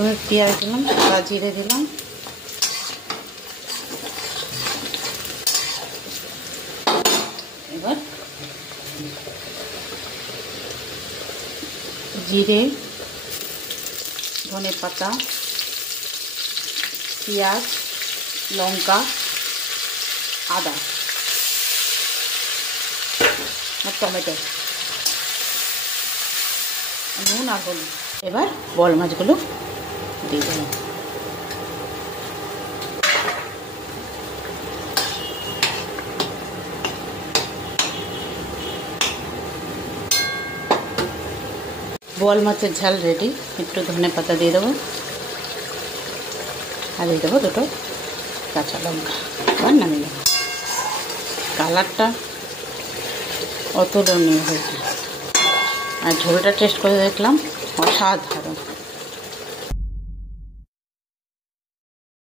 প্রথমে পেঁয়াজ দিলাম, সাদা জিরে দিলাম, এবার জিরে, ধনে পাতা, পেঁয়াজ, লঙ্কা, আদা আর টমেটো, নুন আর হলুদ। এবার বল মাছগুলো দিয়ে দিলাম। বল মাছের ঝাল রেডি। একটু ধনে পাতা দিয়ে দেবো আর দিয়ে দেবো দুটো কাঁচা লঙ্কা। এবার নামিয়ে দেবো। কালারটা অতুলনীয় হয়েছে আর ঝোলটা টেস্ট করে দেখলাম অসাধারণ।